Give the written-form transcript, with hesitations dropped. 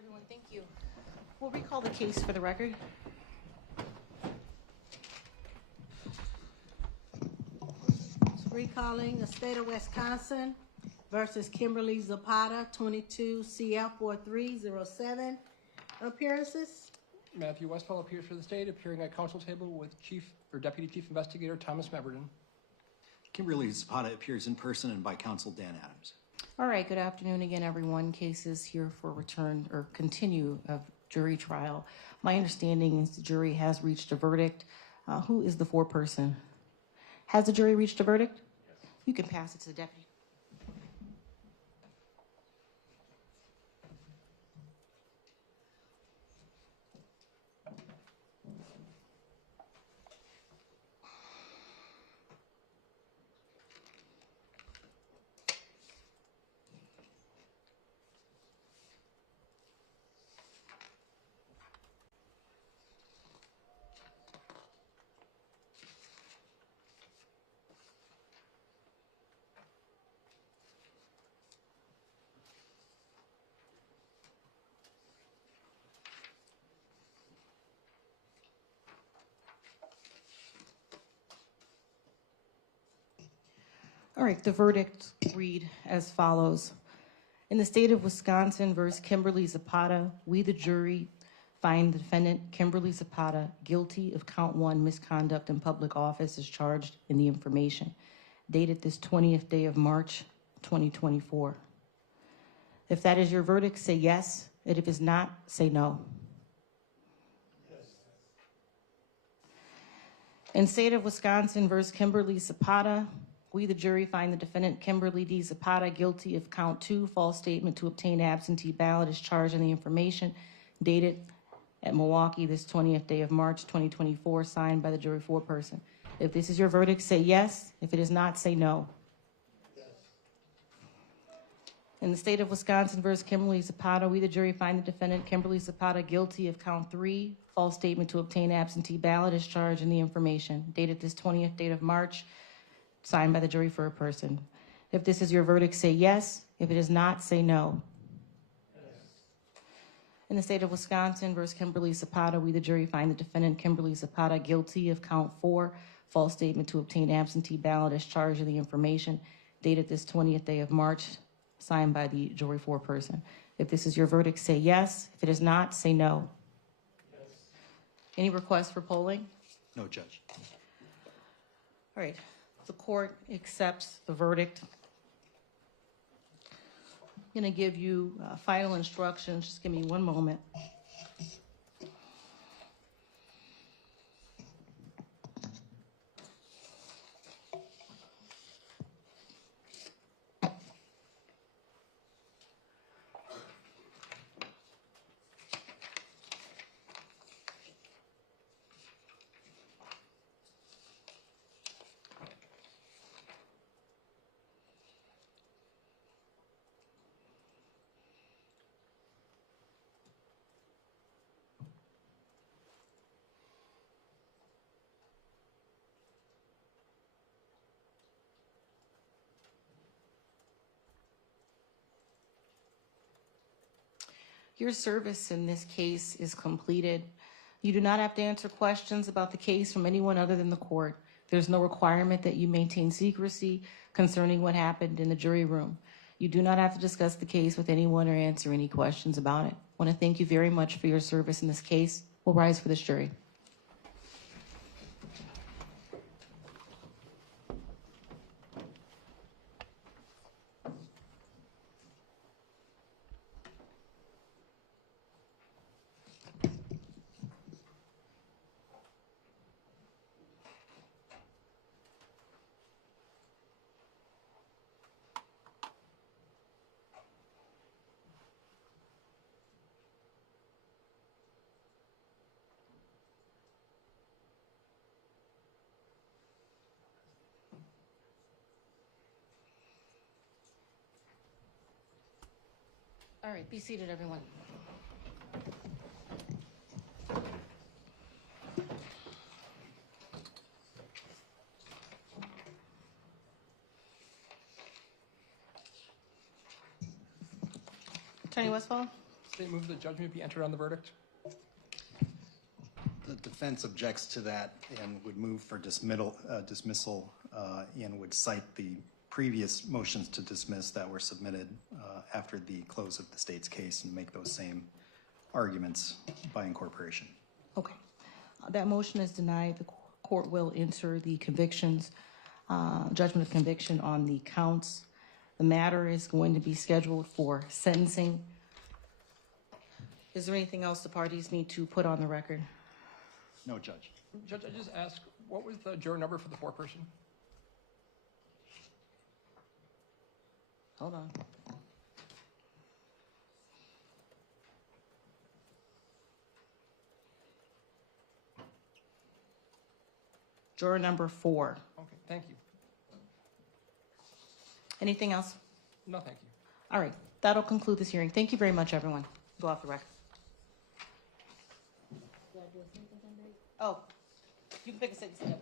everyone. Thank you. We'll recall the case for the record. Recalling the state of Wisconsin versus Kimberly Zapata, 22 CF 4307. Appearances. Matthew Westphal appears for the state, appearing at council table with Deputy Chief Investigator Thomas Meverden. Kimberly Zapata appears in person and by counsel Dan Adams. All right, good afternoon again, everyone. Cases here for return or continue of jury trial. My understanding is the jury has reached a verdict. Who is the foreperson? Has the jury reached a verdict? Yes. You can pass it to the deputy. All right, the verdict read as follows. In the state of Wisconsin versus Kimberly Zapata, we, the jury, find the defendant, Kimberly Zapata, guilty of count 1 misconduct in public office as charged in the information, dated this 20th day of March, 2024. If that is your verdict, say yes. And if it is not, say no. Yes. In state of Wisconsin versus Kimberly Zapata, we, the jury, find the defendant, Kimberly D. Zapata, guilty of count 2, false statement to obtain absentee ballot as charged in the information, dated at Milwaukee this 20th day of March, 2024, signed by the jury foreperson. If this is your verdict, say yes. If it is not, say no. Yes. In the state of Wisconsin versus Kimberly Zapata, we, the jury, find the defendant, Kimberly Zapata, guilty of count 3, false statement to obtain absentee ballot as charged in the information, dated this 20th day of March, signed by the jury for a person. If this is your verdict, say yes. If it is not, say no. Yes. In the state of Wisconsin versus Kimberly Zapata, we, the jury, find the defendant, Kimberly Zapata, guilty of count 4, false statement to obtain absentee ballot as charged in the information, dated this 20th day of March, signed by the jury foreperson. If this is your verdict, say yes. If it is not, say no. Yes. Any requests for polling? No, Judge. All right. The court accepts the verdict. I'm going to give you final instructions. Just give me one moment. Your service in this case is completed. You do not have to answer questions about the case from anyone other than the court. There's no requirement that you maintain secrecy concerning what happened in the jury room. You do not have to discuss the case with anyone or answer any questions about it. I want to thank you very much for your service in this case. We'll rise for this jury. All right, be seated, everyone. Attorney Westphal, State move the judgment be entered on the verdict. The defense objects to that and would move for dismissal and would cite the previous motions to dismiss that were submitted after the close of the state's case and make those same arguments by incorporation. Okay. That motion is denied. The court will enter the convictions, judgment of conviction on the counts. The matter is going to be scheduled for sentencing. Is there anything else the parties need to put on the record? No, Judge. Judge, I just asked, what was the juror number for the foreperson? Hold on. Juror number 4. Okay, thank you. Anything else? No, thank you. All right. That'll conclude this hearing. Thank you very much, everyone. Go off the record. Oh, you can pick a city step.